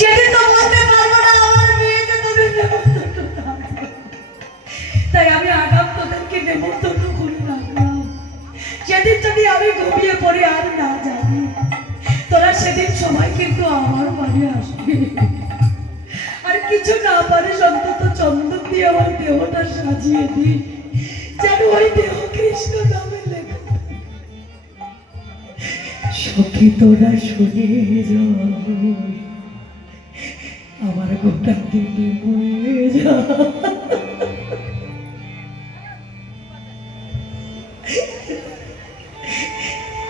সেদিন তো বলতে পারবো না আমার মেয়েকে তোদের নেমন্তন্ন থাকবে। তাই আমি আগাম তোদেরকে নেমন্তন্ন করে রাখলাম। সেদিন যদি আমি ঘুমিয়ে পড়ে আর না জানি, তোরা সেদিন সবাই কিন্তু আমার বাড়ি আসবে। আর কিছু না পারিস অন্তত চন্দন দিয়ে আমার দেহটা সাজিয়ে দিই, যেন ওই দেহ কৃষ্ণ নামে লেখা। সখী তোরা শুনে যা, আমার গোটা দিনে মরে যা।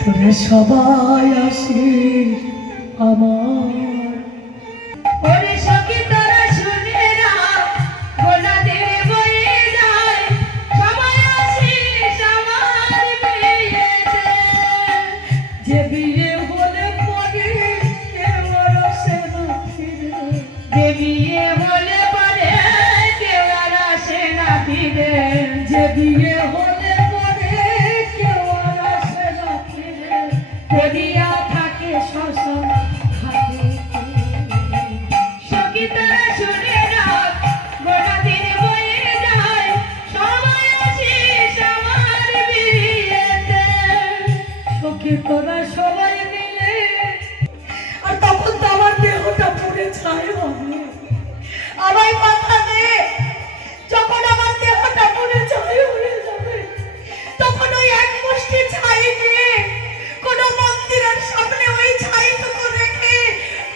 তোরা সবাই আসিস আমার। তোরা সবাই মিলে, আর তখন তো আমার দেহটা পুড়ে ছাই হবে। আমায় কথা দে, যখন আমার দেহটা পুড়ে ছাই হয়ে যাবে, তখন ওই এক মুষ্টি ছাই নিয়ে কোন মন্দিরের সামনে ওই ছাইটুকু রেখে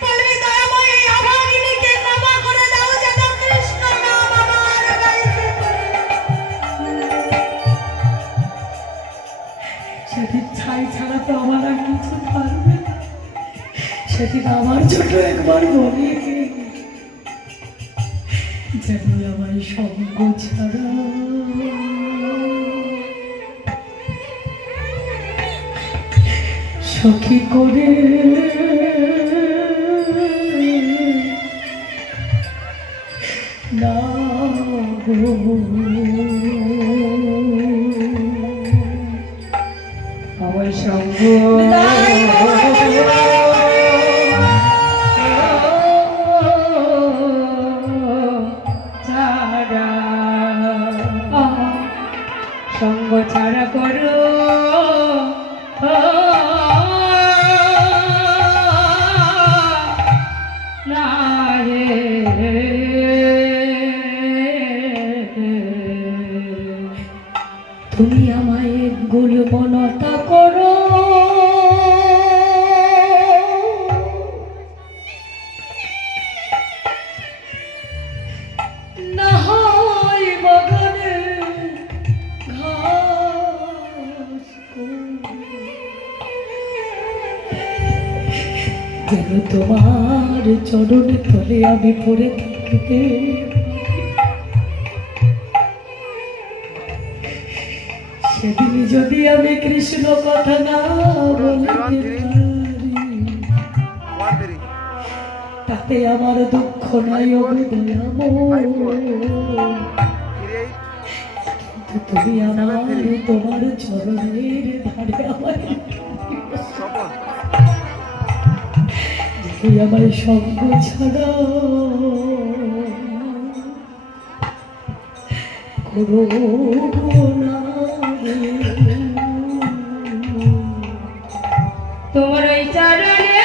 বলবি, দয়াময় এই অভাগিনীকে ক্ষমা করে দাও, যেন কৃষ্ণ নাম আমার গাইতে পারে। সেদিন ছাই ছাড়া তো আমার আর কিছু থাকবে না। সেদিন আমার ছোট একবার বলি, যেন আমার সঙ্গ ছাড়া সখী করে না আমার সঙ্গ সঙ্গ ছাড়া করো না রে। তুমি আমায় গুলমনতা করো, না হয় বাগানে যেন তোমার চরণে তলে আমি পড়ে থাকতে। সেদিন যদি আমি কৃষ্ণ কথা না বলতে পারি, তাতে আমার দুঃখ নাই কিন্তু তুমি আমার তোমার চরণের ধারে আমার আমার সঙ্গ ছাড়া করো না। তোমার ওই চরণে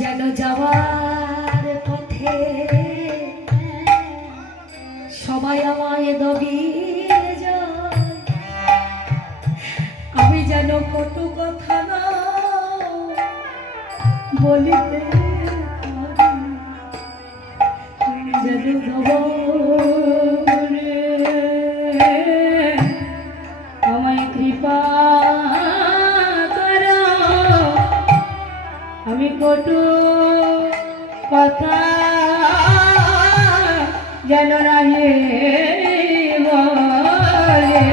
যেন যাওয়ার পথে সবাই আমায় দবিয়ে যায়, আমি যেন কটু কথা না বলিতে যেন আমায় কৃপা করো আমি কটু কথা যেন রাহে বলে,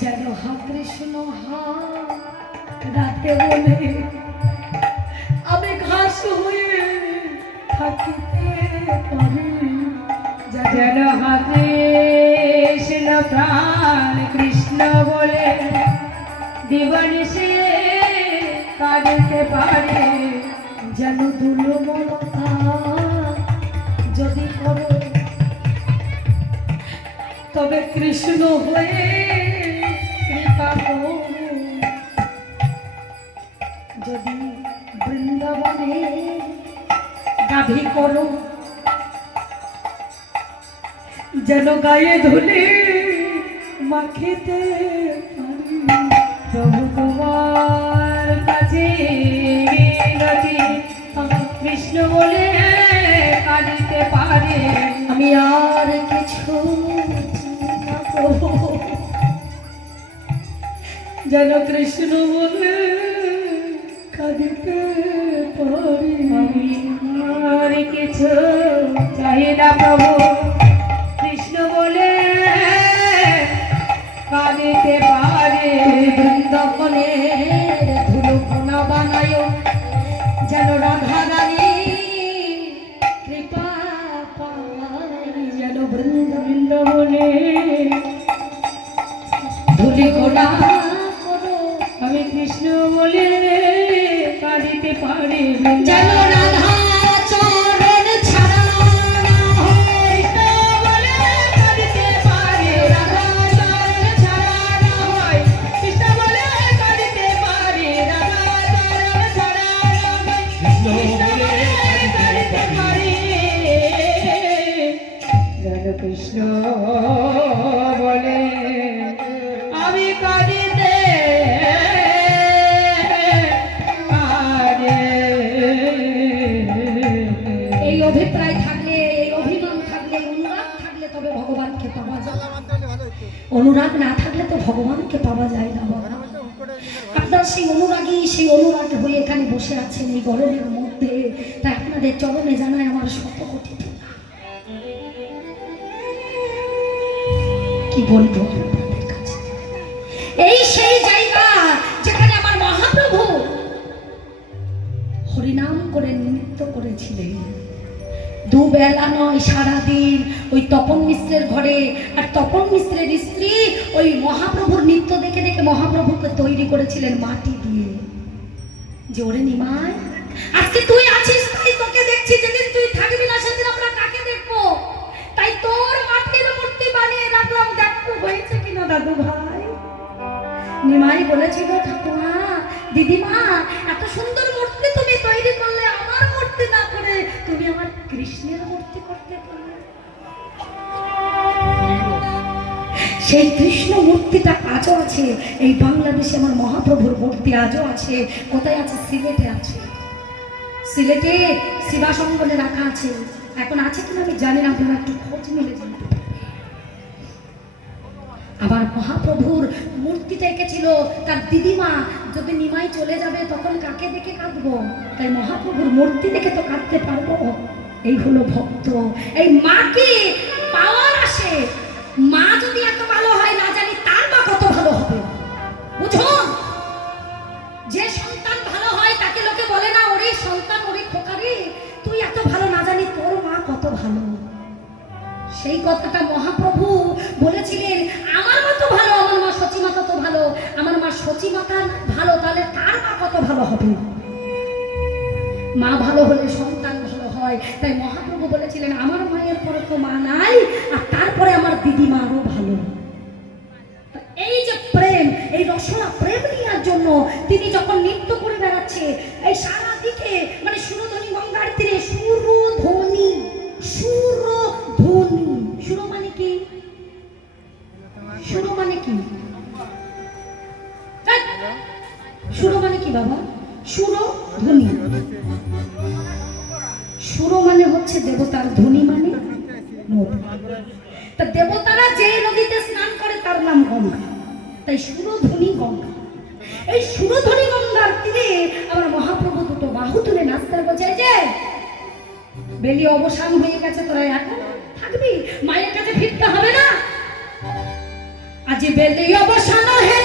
যেন হা কৃষ্ণ হা রাতে বলে আমি ঘাস হয়ে থাকিতে পারি। যেন হা কৃষ্ণ প্রাণ কৃষ্ণ বলে দিবানিশে কাঁদিতে পারে। যেন দুর্বলতা যদি করো তবে কৃষ্ণ হয়ে কৃপা করো। যদি বৃন্দাবনে গাভী করো যেন গায়ে ধুলি মাখিতে পারি। প্রভু তোমার কাছে নদী কৃষ্ণ বলে কাঁদিতে পারে। আমি আর কিছু চিন্তা করব যেন কৃষ্ণ বলে কাঁদিতে পারি। আমি আর কিছু চাই না প্রভু কৃষ্ণ বলে কাঁদিতে পারে। বৃন্দাবনের ধুলো কোনা বানায় যেন রাধা রানী কৃপা পাই। যেন বৃন্দাবনে ধুলি কোনা করো আমি কৃষ্ণ বলে কাঁদিতে পারি। যেন রাধা চরণ ছাড়া না হয়। কৃষ্ণ বলে কাঁদিতে পারি। রাধা চরণ ছাড়া না হয়। কৃষ্ণ বলে কাঁদিতে পারি। রাধা চরণ ছাড়া না হয়। কৃষ্ণ বলে কাঁদিতে পারি। যেন কৃষ্ণ বলে আমি কাঁদিতে পারি। এই অভিপ্রায় থাকলে, এই অভিমান থাকলে, অনুরাগ থাকলে তবে ভগবানকে পাওয়া যায়। অনুরাগ না থাকলে তো ভগবানকে পাওয়া যায় না বাবা। আপনার সেই অনুরাগী, সেই অনুরাগ হয়ে এখানে বসে আছেন এই গরমের মধ্যে, তাই আপনাদের চরণে জানাই আমার শত কোটি প্রণাম। কি বলবো আপনাদের কাছে, এই সেই জায়গা যেখানে আমার মহাপ্রভু হরিনাম করে নৃত্য করেছিলেন। দুবেলা নয়, সারাদিন ওই তপন মিশ্রের ঘরে। আর তপন মিশ্রের স্ত্রী ওই মহাপ্রভুর নৃত্য দেখে দেখে মহাপ্রভুকে তৈরি করেছিলেন মাটি দিয়ে। যে ওরে নিমাই, আজকে তুই আছিস তাই তোকে দেখছি, যেদিন তুই থাকবি না সেদিন আমরা কাকে দেখবো? তাই তোর মাটির মূর্তি বানিয়ে রাখলাম, দেখো হয়েছে কিনা দাদু ভাই। নিমাই বলেছিল, ঠাকুমা দিদিমা এত সুন্দর মূর্তি তুমি তৈরি করলে, আমার মূর্তি না করে তুমি আমার কৃষ্ণের মূর্তি করতে পারলে। সেই কৃষ্ণ মূর্তিটা আজও আছে এই বাংলাদেশে। আমার মহাপ্রভুর মূর্তি আজও আছে। কোথায় আছে? সিলেটে আছে। সিলেটে শিবাসঙ্গনে রাখা আছে। এখন আছে কিনা আমি জানি না, আপনারা একটু খোঁজ নিলে জানতে পারবেন। আবার মহাপ্রভুর মূর্তিটা এঁকেছিল তার দিদিমা, যদি নিমাই চলে যাবে তখন কাকে দেখে কাঁদবো? তাই মহাপ্রভুর মূর্তি দেখে তো কাঁদতে পারবো। এই হলো ভক্ত। এই মাকে পাওয়ার আসে। মা যদি এত ভালো হয়, না জানি তার মা কত ভালো হবে। বুঝুন, যে সন্তান ভালো হয় তাকে লোকে বলে না ওরে সন্তান, ওরে খোকারে তুই এত ভালো, না জানি তোর মা কত ভালো। সেই কথাটা মহাপ্রভু বলেছিলেন, আমার মতো ভালো আমার মা সচিমাতা তো ভালো, আমার মা সচিমাতা ভালো, তাহলে তার মা কত ভালো হবে। মা ভালো হলে সন্তান ভালো হয়। তাই মহাপ্রভু বলেছিলেন, আমার মায়ের পরে তো মা নাই, আর তারপরে আমার দিদিমা আরো ভালো। এই যে প্রেম, এই রসনা প্রেম নেওয়ার জন্য তিনি যখন নৃত্য করে বেড়াচ্ছে এই সারা দিকে, মানে সুরধ্বনি গঙ্গার তীরে, সুরধ্বনি, সুরধ্বনি, সুর মানে কি? সুর মানে কি? সুর মানে কি বাবা? সুরধ্বনি, সুর মানে হচ্ছে দেবতার, ধ্বনি মানে নদী। তা দেবতারা যে নদীতে স্নান করে তার নাম গঙ্গা, তাই সুরধ্বনি গঙ্গা। এই সুরধ্বনি গঙ্গার তীরে আমার মহাপ্রভু দুটো বাহু তুলে বেলি অবসান হয়ে গেছে, তোরা এখন থাকবি? মায়ের কাছে ফিরতে হবে না? আজ বেলি অবসান হয়ে